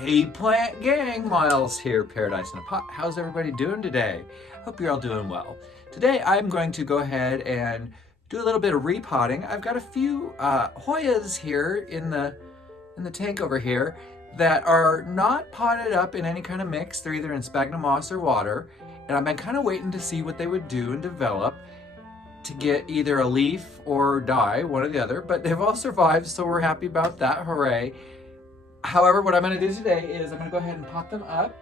Hey plant gang, Miles here, Paradise in a Pot. How's everybody doing today? Hope you're all doing well. Today I'm going to go ahead and do a little bit of repotting. I've got a few Hoyas here in the tank over here that are not potted up in any kind of mix. They're either in sphagnum moss or water, and I've been kind of waiting to see what they would do and develop to get either a leaf or die, one or the other, but they've all survived, so we're happy about that, hooray. However, what I'm going to do today is I'm going to go ahead and pot them up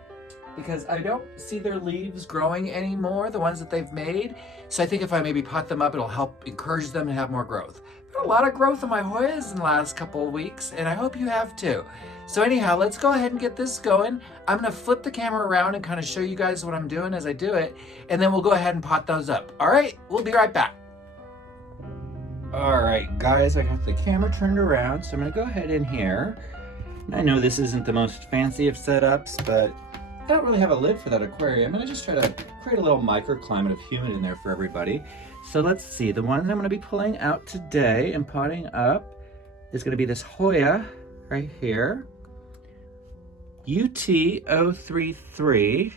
because I don't see their leaves growing anymore, the ones that they've made. So I think if I maybe pot them up, it'll help encourage them to have more growth. Got a lot of growth in my Hoyas in the last couple of weeks, and I hope you have too. So anyhow, let's go ahead and get this going. I'm going to flip the camera around and kind of show you guys what I'm doing as I do it, and then we'll go ahead and pot those up. All right, we'll be right back. All right, guys, I got the camera turned around, so I'm going to go ahead in here. I know this isn't the most fancy of setups, but I don't really have a lid for that aquarium. I'm gonna just try to create a little microclimate of humid in there for everybody. So let's see, the one that I'm gonna be pulling out today and potting up is gonna be this Hoya right here, UT033.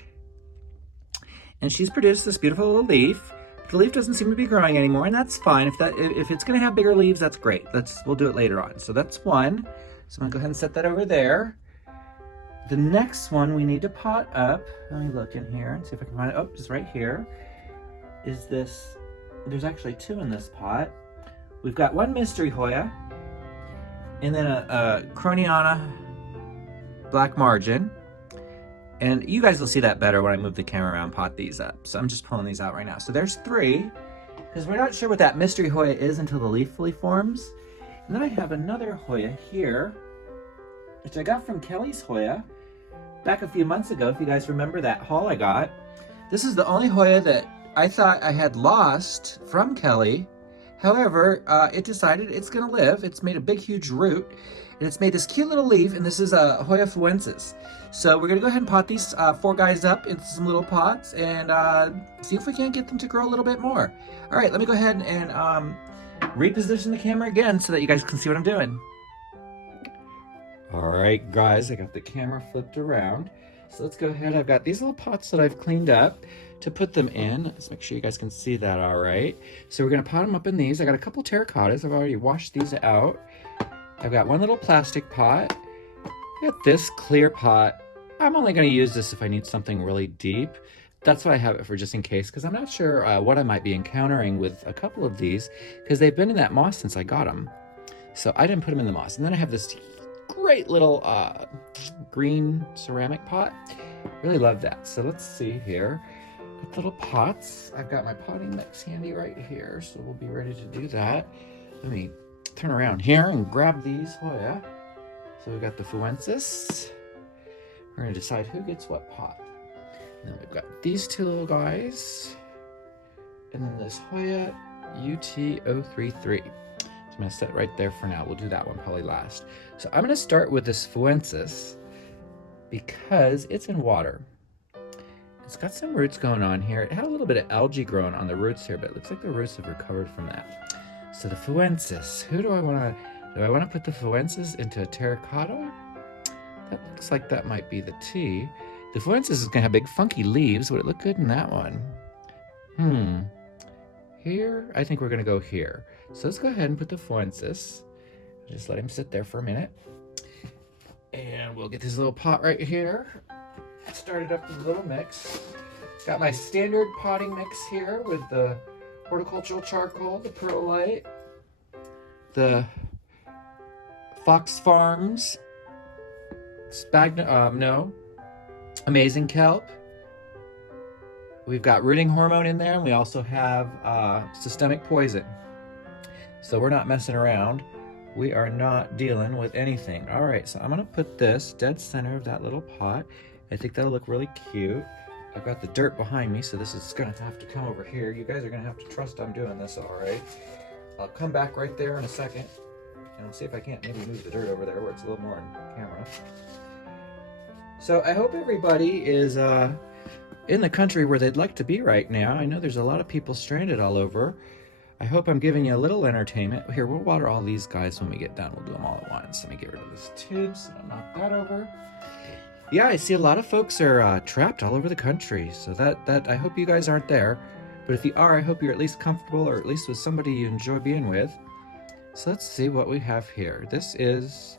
And she's produced this beautiful little leaf. The leaf doesn't seem to be growing anymore, and that's fine. If it's gonna have bigger leaves, that's great. We'll do it later on. So that's one. So I'm gonna go ahead and set that over there. The next one we need to pot up, let me look in here and see if I can find it. Oh, just right here, is this, there's actually two in this pot. We've got one mystery Hoya, and then a Croniana black margin. And you guys will see that better when I move the camera around and pot these up. So I'm just pulling these out right now. So there's three, because we're not sure what that mystery Hoya is until the leaf fully forms. And then I have another Hoya here, which I got from Kellie's Hoya back a few months ago, if you guys remember that haul I got. This is the only Hoya that I thought I had lost from Kellie. However, it decided it's gonna live. It's made a big, huge root, and it's made this cute little leaf, and this is a Hoya fuensis. So we're gonna go ahead and pot these four guys up into some little pots and see if we can't get them to grow a little bit more. All right, let me go ahead and reposition the camera again so that you guys can see what I'm doing. All right, guys, I got the camera flipped around. So let's go ahead. I've got these little pots that I've cleaned up to put them in. Let's make sure you guys can see that all right. So we're gonna pot them up in these. I got a couple terracottas. I've already washed these out. I've got one little plastic pot. I got this clear pot. I'm only gonna use this if I need something really deep. That's why I have it for, just in case, because I'm not sure what I might be encountering with a couple of these, because they've been in that moss since I got them. So I didn't put them in the moss. And then I have this great little green ceramic pot. Really love that. So let's see here. Got little pots. I've got my potting mix handy right here, so we'll be ready to do that. Let me turn around here and grab these Hoya. So we've got the fuensis. We're gonna decide who gets what pot. And then we've got these two little guys, and then this Hoya UT033. So I'm gonna set it right there for now. We'll do that one probably last. So I'm gonna start with this fuensis because it's in water. It's got some roots going on here. It had a little bit of algae growing on the roots here, but it looks like the roots have recovered from that. So the fuensis, who do I wanna put the fuensis into a terracotta? That looks like that might be the T. The fuensis is gonna have big funky leaves. Would it look good in that one? Here, I think we're gonna go here. So let's go ahead and put the fuensis. Just let him sit there for a minute. And we'll get this little pot right here. Started up with a little mix. Got my standard potting mix here with the horticultural charcoal, the perlite, the Fox Farms, Amazing Kelp. We've got rooting hormone in there, and we also have systemic poison. So we're not messing around. We are not dealing with anything. All right, so I'm gonna put this dead center of that little pot. I think that'll look really cute. I've got the dirt behind me, so this is gonna have to come over here. You guys are gonna have to trust I'm doing this all right. I'll come back right there in a second, and I'll see if I can't maybe move the dirt over there where it's a little more on camera. So I hope everybody is in the country where they'd like to be right now. I know there's a lot of people stranded all over. I hope I'm giving you a little entertainment. Here, we'll water all these guys when we get done. We'll do them all at once. Let me get rid of this tube so I'll knock that over. Yeah, I see a lot of folks are trapped all over the country. So that I hope you guys aren't there. But if you are, I hope you're at least comfortable, or at least with somebody you enjoy being with. So let's see what we have here. This is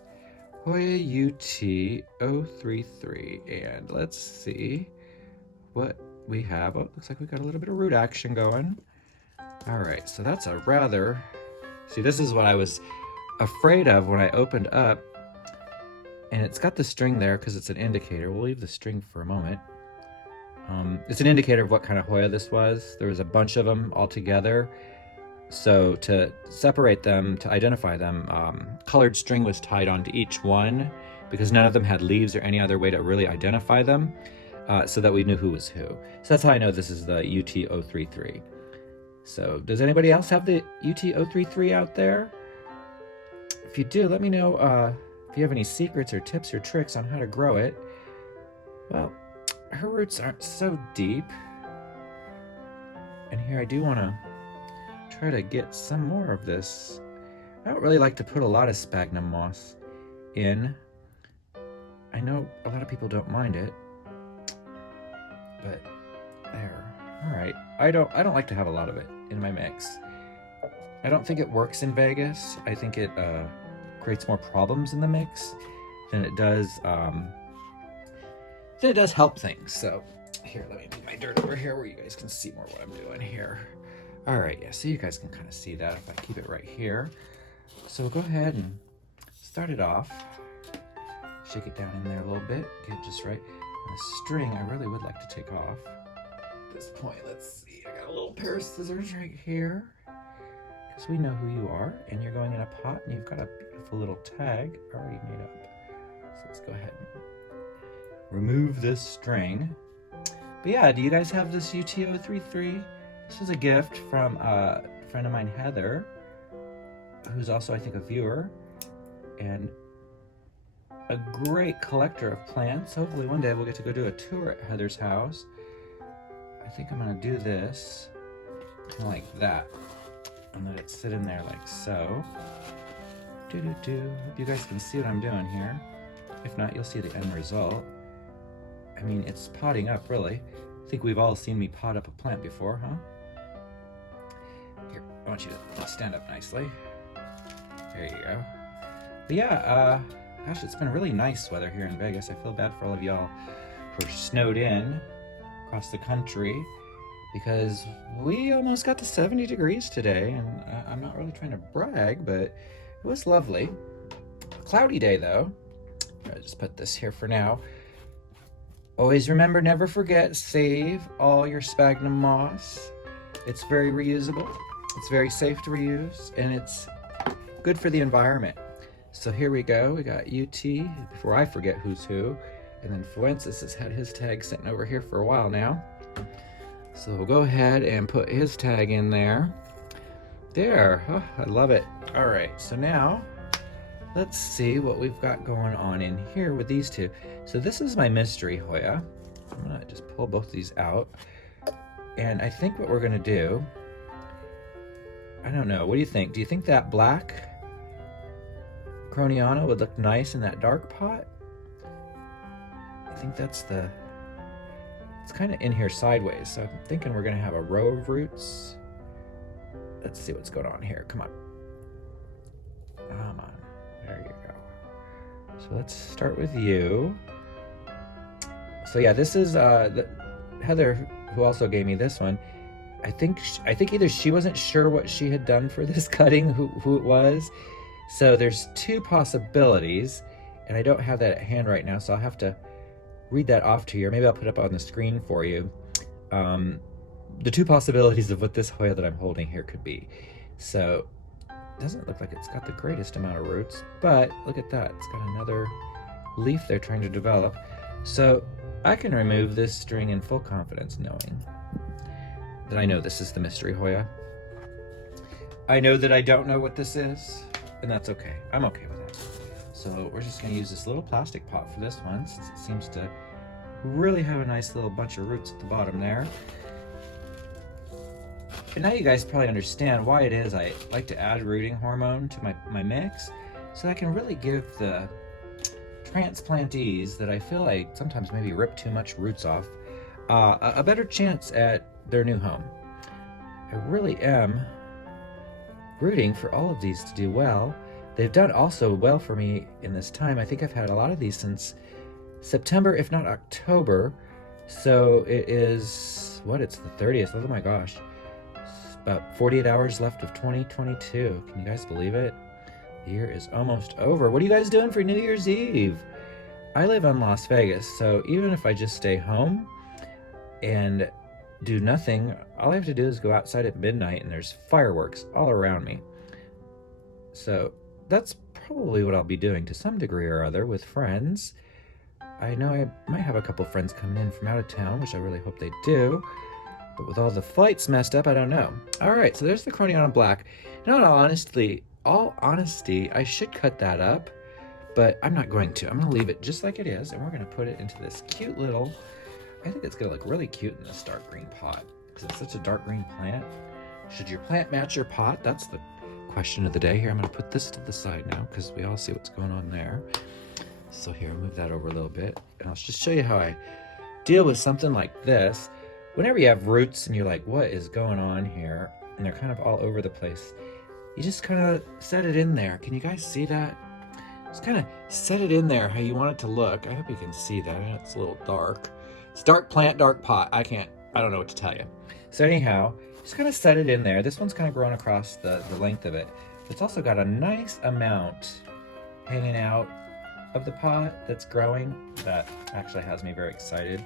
Hoya UT033. And let's see what we have. Oh, looks like we got a little bit of root action going. All right, so that's a rather... See, this is what I was afraid of when I opened up. And it's got the string there because it's an indicator. We'll leave the string for a moment. It's an indicator of what kind of Hoya this was. There was a bunch of them all together. So to separate them, to identify them, colored string was tied onto each one because none of them had leaves or any other way to really identify them, so that we knew who was who. So that's how I know this is the UT033. So does anybody else have the UT033 out there? If you do, let me know if you have any secrets or tips or tricks on how to grow it. Well, her roots aren't so deep. And here I do want to try to get some more of this. I don't really like to put a lot of sphagnum moss in. I know a lot of people don't mind it, but there. All right. I don't like to have a lot of it in my mix. I don't think it works in Vegas. I think it creates more problems in the mix than it does help things. So here, let me move my dirt over here where you guys can see more what I'm doing here. All right, yeah, so you guys can kind of see that if I keep it right here. So we'll go ahead and start it off. Shake it down in there a little bit, get it just right. And the string I really would like to take off. At this point, let's see, I got a little pair of scissors right here. Because we know who you are, and you're going in a pot, and you've got a beautiful little tag already made up. So let's go ahead and remove this string. But yeah, do you guys have this UT033? This is a gift from a friend of mine, Heather, who's also, I think, a viewer, and a great collector of plants. Hopefully one day we'll get to go do a tour at Heather's house. I think I'm gonna do this kind of like that and let it sit in there like so. Hope you guys can see what I'm doing here. If not, you'll see the end result. I mean, it's potting up, really. I think we've all seen me pot up a plant before, huh? Here, I want you to stand up nicely. There you go. But yeah, gosh, it's been really nice weather here in Vegas. I feel bad for all of y'all who are snowed in across the country because we almost got to 70 degrees today, and I'm not really trying to brag, but it was lovely. Cloudy day, though. I'll just put this here for now. Always remember, never forget, save all your sphagnum moss. It's very reusable, it's very safe to reuse, and it's good for the environment. So here we go, we got UT, before I forget who's who, and then Fuences has had his tag sitting over here for a while now. So we'll go ahead and put his tag in there. There, oh, I love it. All right, so now, let's see what we've got going on in here with these two. So this is my mystery Hoya. I'm gonna just pull both these out. And I think what we're gonna do, I don't know, what do you think? Do you think that black Croniana would look nice in that dark pot? I think it's kind of in here sideways. So I'm thinking we're gonna have a row of roots. Let's see what's going on here, come on. Come on. There you go. So let's start with you. So yeah, this is Heather, who also gave me this one. I think either she wasn't sure what she had done for this cutting, who it was. So there's two possibilities, and I don't have that at hand right now, so I'll have to read that off to you, or maybe I'll put it up on the screen for you. The two possibilities of what this Hoya that I'm holding here could be. So doesn't look like it's got the greatest amount of roots, but look at that, it's got another leaf they're trying to develop. So I can remove this string in full confidence, knowing that I know this is the mystery Hoya. I know that I don't know what this is, and that's okay. I'm okay with that. So we're just gonna use this little plastic pot for this one, since it seems to really have a nice little bunch of roots at the bottom there. And now you guys probably understand why it is I like to add rooting hormone to my mix, so I can really give the transplantees that I feel like sometimes maybe rip too much roots off a better chance at their new home. I really am rooting for all of these to do well. They've done also well for me in this time. I think I've had a lot of these since September, if not October. So it is, what, it's the 30th. Oh my gosh. It's about 48 hours left of 2022. Can you guys believe it? The year is almost over. What are you guys doing for New Year's Eve? I live in Las Vegas, so even if I just stay home and do nothing, all I have to do is go outside at midnight and there's fireworks all around me. So that's probably what I'll be doing to some degree or other with friends. I know I might have a couple friends coming in from out of town, which I really hope they do. But with all the flights messed up, I don't know. All right, so there's the Chronion Black. Now, in all honesty, I should cut that up, but I'm not going to. I'm going to leave it just like it is, and we're going to put it into this cute little, I think it's going to look really cute in this dark green pot, because it's such a dark green plant. Should your plant match your pot? That's the question of the day here. I'm going to put this to the side now, because we all see what's going on there. So here, move that over a little bit, and I'll just show you how I deal with something like this. Whenever you have roots and you're like, what is going on here? And they're kind of all over the place. You just kind of set it in there. Can you guys see that? Just kind of set it in there how you want it to look. I hope you can see that. It's a little dark. It's dark plant, dark pot. I don't know what to tell you. So anyhow, just kind of set it in there. This one's kind of grown across the length of it. It's also got a nice amount hanging out of the pot that's growing. That actually has me very excited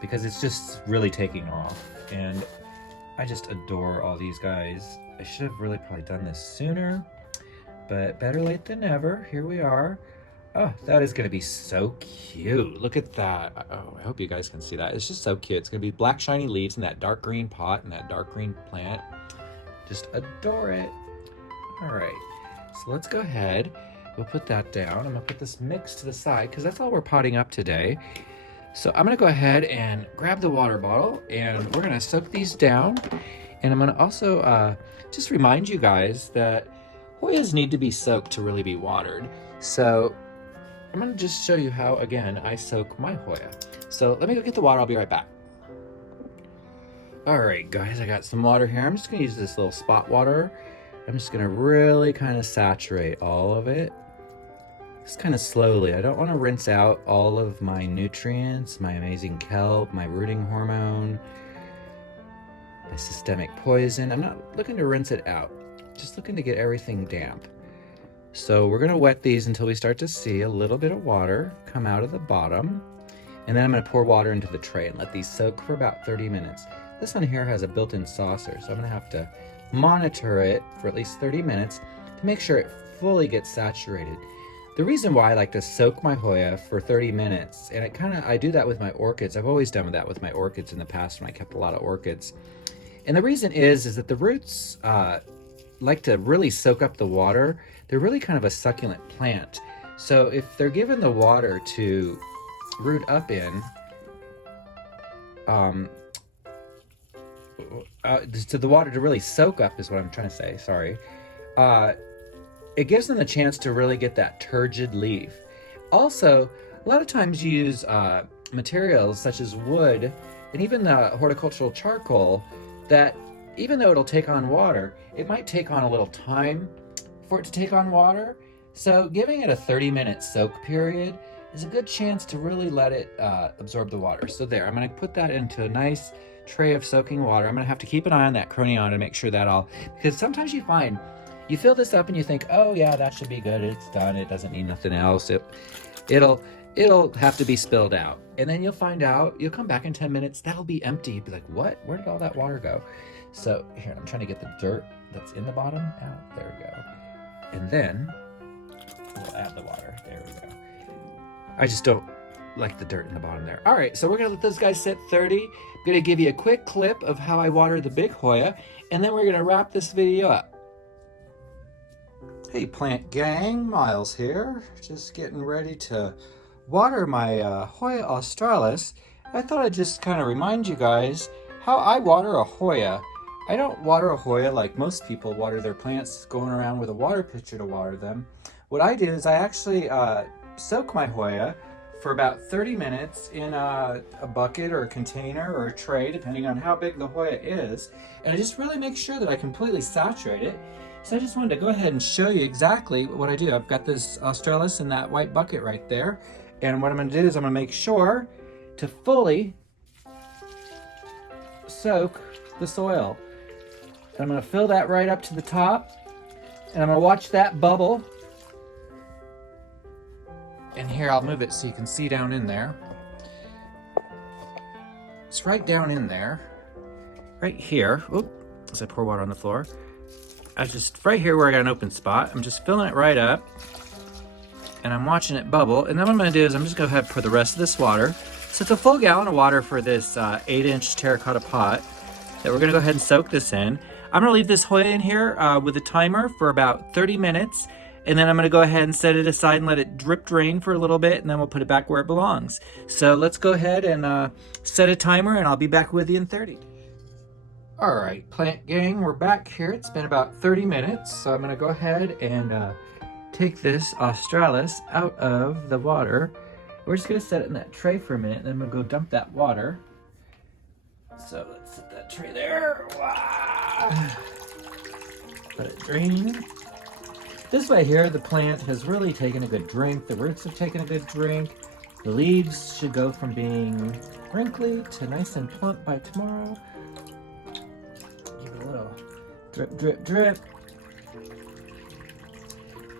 because it's just really taking off. And I just adore all these guys. I should have really probably done this sooner, but better late than never. Here we are. Oh, that is going to be so cute. Look at that. Oh, I hope you guys can see that. It's just so cute. It's going to be black shiny leaves in that dark green pot and that dark green plant. Just adore it. All right, so let's go ahead. We'll put that down. I'm going to put this mix to the side because that's all we're potting up today. So I'm going to go ahead and grab the water bottle and we're going to soak these down. And I'm going to also just remind you guys that Hoyas need to be soaked to really be watered. So I'm going to just show you how, again, I soak my Hoya. So let me go get the water. I'll be right back. All right, guys, I got some water here. I'm just going to use this little spot water. I'm just going to really kind of saturate all of it. Just kind of slowly. I don't want to rinse out all of my nutrients, my amazing kelp, my rooting hormone, my systemic poison. I'm not looking to rinse it out. Just looking to get everything damp. So we're going to wet these until we start to see a little bit of water come out of the bottom. And then I'm going to pour water into the tray and let these soak for about 30 minutes. This one here has a built-in saucer, so I'm going to have to monitor it for at least 30 minutes to make sure it fully gets saturated. The reason why I like to soak my Hoya for 30 minutes, and I do that with my orchids. I've always done that with my orchids in the past when I kept a lot of orchids. And the reason is that the roots like to really soak up the water. They're really kind of a succulent plant. So if they're given the water to root up in, to the water to really soak up is what I'm trying to say, sorry. It gives them the chance to really get that turgid leaf. Also, a lot of times you use materials such as wood and even the horticultural charcoal that even though it'll take on water, it might take on a little time for it to take on water. So giving it a 30-minute soak period is a good chance to really let it absorb the water. So there, I'm gonna put that into a nice tray of soaking water. I'm gonna have to keep an eye on that Chronion to make sure that because sometimes you find, you fill this up and you think, oh yeah, that should be good, it's done, it doesn't need nothing else. It'll have to be spilled out. And then you'll find out, you'll come back in 10 minutes, that'll be empty. You'll be like, what? Where did all that water go? So here, I'm trying to get the dirt that's in the bottom out. There we go. And then we'll add the water. There we go. I just don't like the dirt in the bottom there. All right, so we're gonna let those guys sit 30. I'm gonna give you a quick clip of how I water the big Hoya, and then we're gonna wrap this video up. Hey plant gang, Miles here. Just getting ready to water my Hoya australis. I thought I'd just kind of remind you guys how I water a Hoya. I don't water a Hoya like most people water their plants, going around with a water pitcher to water them. What I do is I actually soak my Hoya for about 30 minutes in a bucket or a container or a tray, depending on how big the Hoya is. And I just really make sure that I completely saturate it. So I just wanted to go ahead and show you exactly what I do. I've got this Australis in that white bucket right there. And what I'm gonna do is I'm gonna make sure to fully soak the soil. And I'm gonna fill that right up to the top. And I'm gonna watch that bubble. And here, I'll move it so you can see down in there. It's right down in there. Right here. Oop, as I pour water on the floor. I just, right here where I got an open spot, I'm just filling it right up. And I'm watching it bubble. And then what I'm gonna do is I'm just gonna go ahead and pour the rest of this water. So it's a full gallon of water for this 8-inch terracotta pot that we're gonna go ahead and soak this in. I'm gonna leave this Hoya in here with a timer for about 30 minutes. And then I'm gonna go ahead and set it aside and let it drip drain for a little bit, and then we'll put it back where it belongs. So let's go ahead and set a timer, and I'll be back with you in 30. All right, plant gang, we're back here. It's been about 30 minutes. So I'm gonna go ahead and take this Australis out of the water. We're just gonna set it in that tray for a minute, and then I'm gonna go dump that water. So let's set that tray there. Wow. Let it drain. This way here, the plant has really taken a good drink. The roots have taken a good drink. The leaves should go from being wrinkly to nice and plump by tomorrow. Give it a little drip, drip, drip.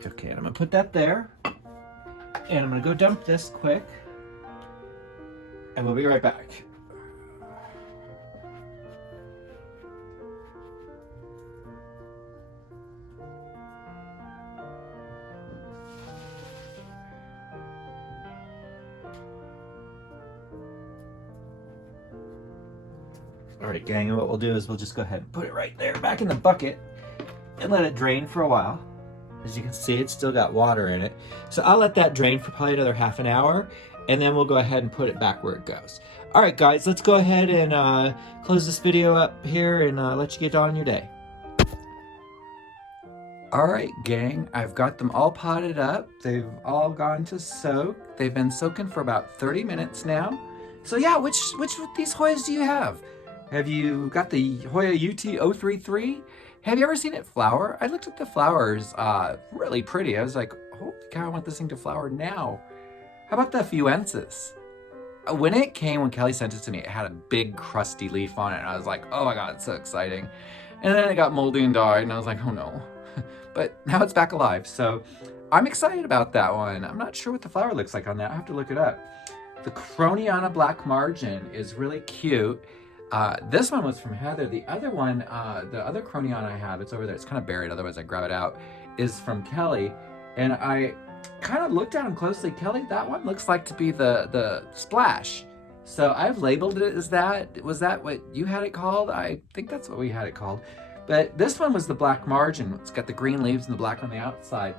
Okay, I'm gonna put that there. And I'm gonna go dump this quick. And we'll be right back. All right, gang, and what we'll do is we'll just go ahead and put it right there back in the bucket and let it drain for a while. As you can see, it's still got water in it. So I'll let that drain for probably another half an hour, and then we'll go ahead and put it back where it goes. All right, guys, let's go ahead and close this video up here and let you get on your day. All right, gang, I've got them all potted up. They've all gone to soak. They've been soaking for about 30 minutes now. So yeah, which of these Hoyas do you have? Have you got the Hoya UT033? Have you ever seen it flower? I looked at the flowers, really pretty. I was like, holy cow, I want this thing to flower now. How about the Fuensis? When it came, when Kelly sent it to me, it had a big crusty leaf on it. And I was like, oh my God, it's so exciting. And then it got moldy and died, and I was like, oh no. But now it's back alive, so I'm excited about that one. I'm not sure what the flower looks like on that. I have to look it up. The Croniana Black Margin is really cute. This one was from Heather. The other one, the other Croniana I have, it's over there. It's kind of buried, otherwise I'd grab it out, is from Kelly. And I kind of looked at them closely. Kelly, that one looks like to be the Splash. So I've labeled it as that. Was that what you had it called? I think that's what we had it called. But this one was the Black Margin. It's got the green leaves and the black on the outside.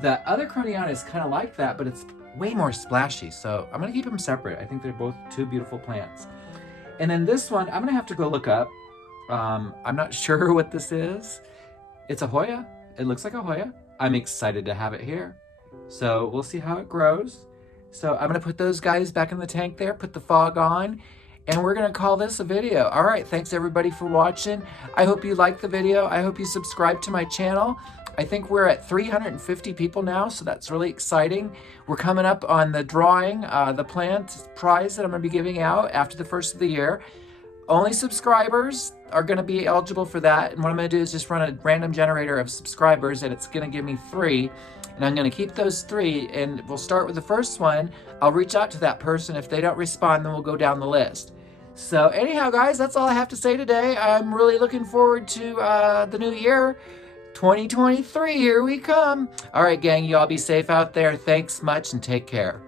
The other Croniana is kind of like that, but it's way more splashy. So I'm gonna keep them separate. I think they're both two beautiful plants. And then this one, I'm gonna have to go look up. I'm not sure what this is. It's a Hoya. It looks like a Hoya. I'm excited to have it here. So we'll see how it grows. So I'm gonna put those guys back in the tank there, put the fog on, and we're gonna call this a video. All right, thanks everybody for watching. I hope you liked the video. I hope you subscribe to my channel. I think we're at 350 people now, so that's really exciting. We're coming up on the drawing, the plant prize that I'm gonna be giving out after the first of the year. Only subscribers are gonna be eligible for that, and what I'm gonna do is just run a random generator of subscribers, and it's gonna give me 3, and I'm gonna keep those 3, and we'll start with the first one. I'll reach out to that person. If they don't respond, then we'll go down the list. So anyhow, guys, that's all I have to say today. I'm really looking forward to the new year. 2023, here we come. All right, gang, you all be safe out there. Thanks much and take care.